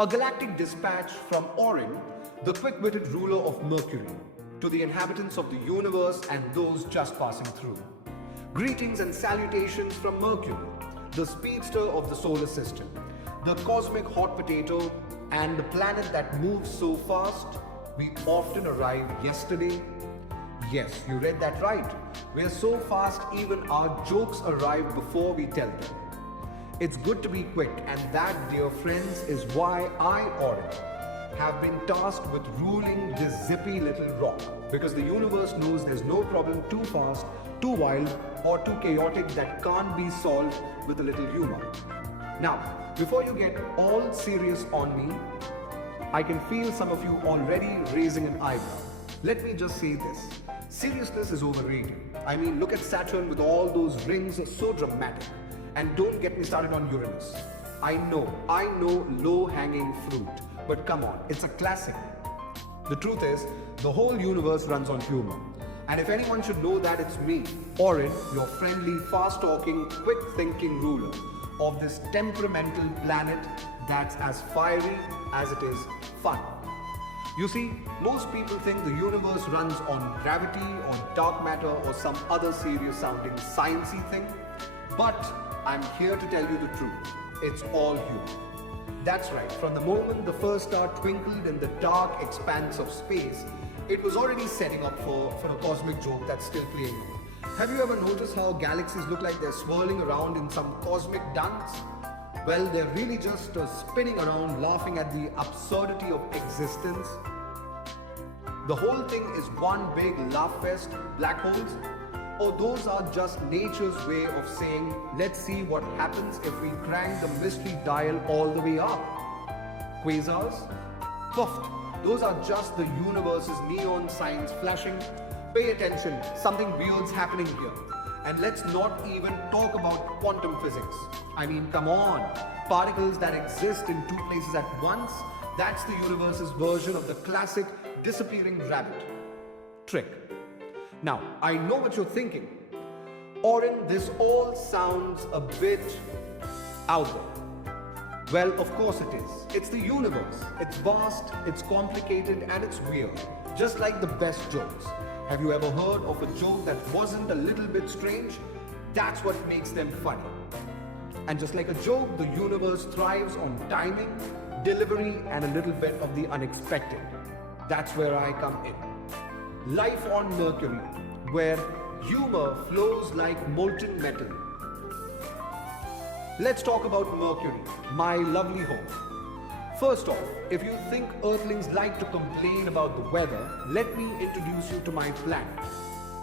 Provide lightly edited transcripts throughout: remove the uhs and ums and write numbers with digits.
A galactic dispatch from Orin, the quick-witted ruler of Mercury, to the inhabitants of the universe and those just passing through. Greetings and salutations from Mercury, the speedster of the solar system, the cosmic hot potato, and the planet that moves so fast we often arrive yesterday. Yes, you read that right. We're so fast even our jokes arrive before we tell them. It's good to be quick, and that, dear friends, is why I, Orin, have been tasked with ruling this zippy little rock. Because the universe knows there's no problem too fast, too wild, or too chaotic that can't be solved with a little humor. Now, before you get all serious on me, I can feel some of you already raising an eyebrow. Let me just say this. Seriousness is overrated. I mean, look at Saturn with all those rings, so dramatic. And don't get me started on Uranus. I know, low-hanging fruit. But come on, it's a classic. The truth is, the whole universe runs on humor. And if anyone should know that, it's me, Orin, your friendly, fast-talking, quick-thinking ruler of this temperamental planet that's as fiery as it is fun. You see, most people think the universe runs on gravity or dark matter or some other serious-sounding sciencey thing. But I'm here to tell you the truth. It's all humor. That's right, from the moment the first star twinkled in the dark expanse of space, it was already setting up for a cosmic joke that's still playing. Have you ever noticed how galaxies look like they're swirling around in some cosmic dance? Well, they're really just spinning around laughing at the absurdity of existence. The whole thing is one big laugh fest, black holes. Or those are just nature's way of saying, let's see what happens if we crank the mystery dial all the way up. Quasars? Puffed. Those are just the universe's neon signs flashing. Pay attention, something weird's happening here. And let's not even talk about quantum physics. I mean, come on. Particles that exist in two places at once, that's the universe's version of the classic disappearing rabbit trick. Now, I know what you're thinking. Orin, this all sounds a bit out there. Well, of course it is. It's the universe. It's vast, it's complicated, and it's weird. Just like the best jokes. Have you ever heard of a joke that wasn't a little bit strange? That's what makes them funny. And just like a joke, the universe thrives on timing, delivery, and a little bit of the unexpected. That's where I come in. Life on Mercury, where humor flows like molten metal. Let's talk about Mercury, my lovely home. First off, if you think Earthlings like to complain about the weather, let me introduce you to my planet.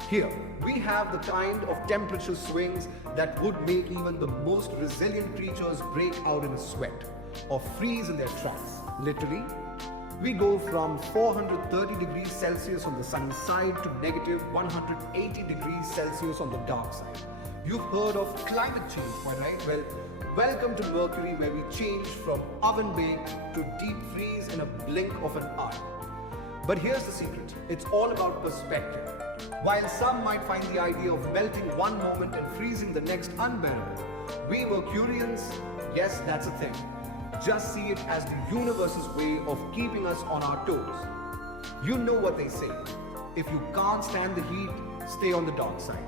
Here, we have the kind of temperature swings that would make even the most resilient creatures break out in a sweat or freeze in their tracks. Literally, we go from 430 degrees Celsius on the sunny side to negative 180 degrees Celsius on the dark side. You've heard of climate change, quite right? Well, welcome to Mercury, where we change from oven baked to deep freeze in a blink of an eye. But here's the secret. It's all about perspective. While some might find the idea of melting one moment and freezing the next unbearable, we Mercurians, yes, that's a thing. Just see it as the universe's way of keeping us on our toes. You know what they say. If you can't stand the heat, stay on the dark side.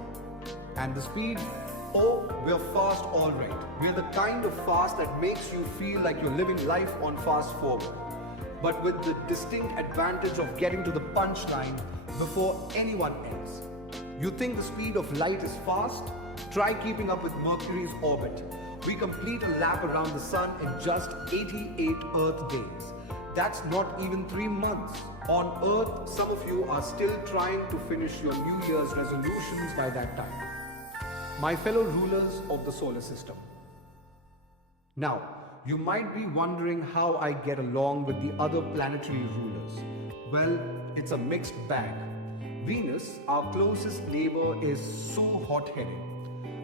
And the speed? Oh, we're fast all right. We're the kind of fast that makes you feel like you're living life on fast forward. But with the distinct advantage of getting to the punchline before anyone else. You think the speed of light is fast? Try keeping up with Mercury's orbit. We complete a lap around the sun in just 88 Earth days. That's not even 3 months. On Earth, some of you are still trying to finish your New Year's resolutions by that time. My fellow rulers of the solar system. Now, you might be wondering how I get along with the other planetary rulers. Well, it's a mixed bag. Venus, our closest neighbor, is so hot-headed.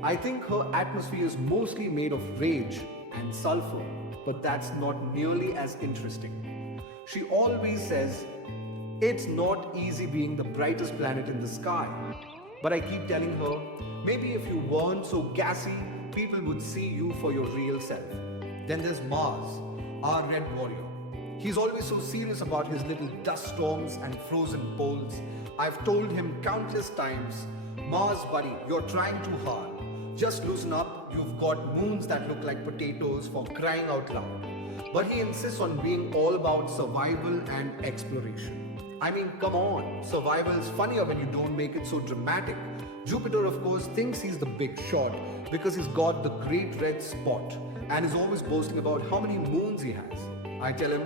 I think her atmosphere is mostly made of rage and sulfur, but that's not nearly as interesting. She always says, it's not easy being the brightest planet in the sky. But I keep telling her, maybe if you weren't so gassy, people would see you for your real self. Then there's Mars, our red warrior. He's always so serious about his little dust storms and frozen poles. I've told him countless times, Mars buddy, you're trying too hard. Just loosen up, you've got moons that look like potatoes for crying out loud. But he insists on being all about survival and exploration. I mean, come on, survival's funnier when you don't make it so dramatic. Jupiter, of course, thinks he's the big shot because he's got the great red spot and is always boasting about how many moons he has. I tell him,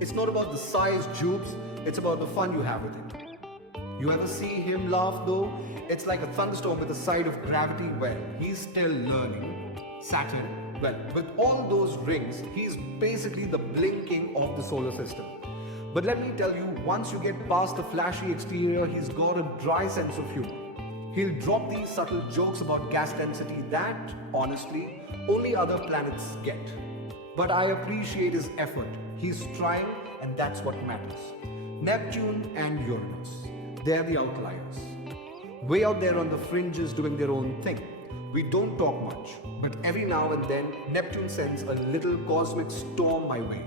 it's not about the size, Jupes, it's about the fun you have with it. You ever see him laugh though? It's like a thunderstorm with a side of gravity. Well, he's still learning. Saturn, well, with all those rings, he's basically the blinking of the solar system. But let me tell you, once you get past the flashy exterior, he's got a dry sense of humor. He'll drop these subtle jokes about gas density that, honestly, only other planets get. But I appreciate his effort. He's trying, and that's what matters. Neptune and Uranus, they're the outliers. Way out there on the fringes doing their own thing. We don't talk much, but every now and then, Neptune sends a little cosmic storm my way.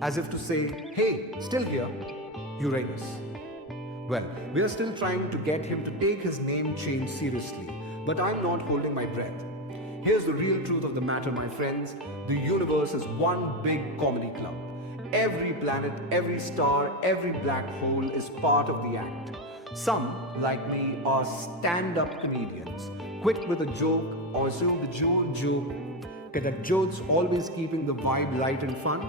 As if to say, hey, still here, Uranus. Well, we are still trying to get him to take his name change seriously, but I'm not holding my breath. Here's the real truth of the matter, my friends. The universe is one big comedy club. Every planet, every star, every black hole is part of the act. Some, like me, are stand-up comedians, quick with a joke or so the joke, that joke's always keeping the vibe light and fun.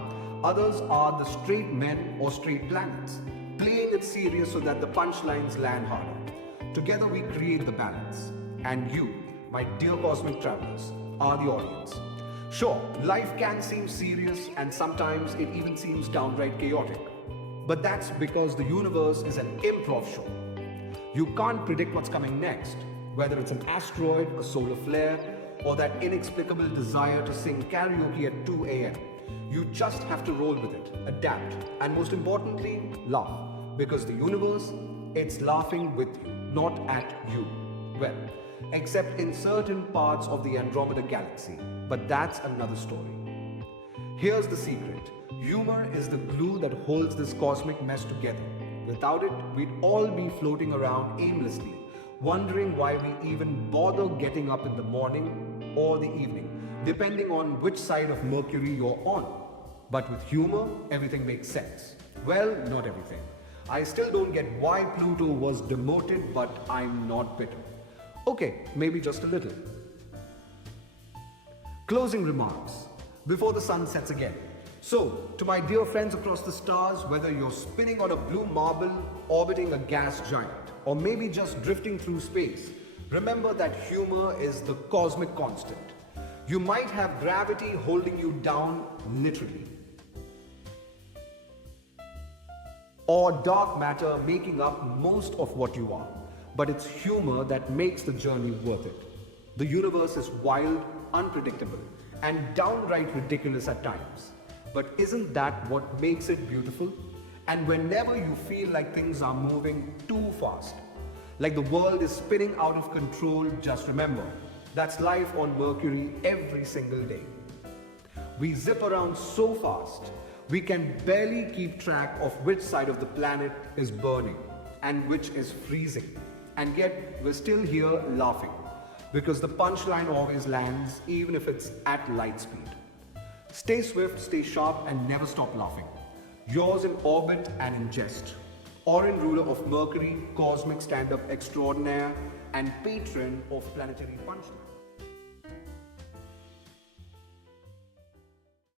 Others are the straight men or straight planets, playing it serious so that the punchlines land harder. Together we create the balance. And you, my dear cosmic travelers, are the audience. Sure, life can seem serious and sometimes it even seems downright chaotic. But that's because the universe is an improv show. You can't predict what's coming next, whether it's an asteroid, a solar flare, or that inexplicable desire to sing karaoke at 2 a.m. You just have to roll with it, adapt, and most importantly, laugh. Because the universe, it's laughing with you, not at you. Well, except in certain parts of the Andromeda galaxy, but that's another story. Here's the secret. Humor is the glue that holds this cosmic mess together. Without it, we'd all be floating around aimlessly, wondering why we even bother getting up in the morning or the evening, depending on which side of Mercury you're on. But with humor, everything makes sense. Well, not everything. I still don't get why Pluto was demoted, but I'm not bitter. Okay, maybe just a little. Closing remarks before the sun sets again. So, to my dear friends across the stars, whether you're spinning on a blue marble, orbiting a gas giant, or maybe just drifting through space, remember that humor is the cosmic constant. You might have gravity holding you down literally, or dark matter making up most of what you are. But it's humor that makes the journey worth it. The universe is wild, unpredictable, and downright ridiculous at times. But isn't that what makes it beautiful? And whenever you feel like things are moving too fast, like the world is spinning out of control, just remember, that's life on Mercury every single day. We zip around so fast, we can barely keep track of which side of the planet is burning and which is freezing. And yet, we're still here laughing because the punchline always lands even if it's at light speed. Stay swift, stay sharp, and never stop laughing. Yours in orbit and in jest. Orin, ruler of Mercury, cosmic stand-up extraordinaire, and patron of planetary punchline.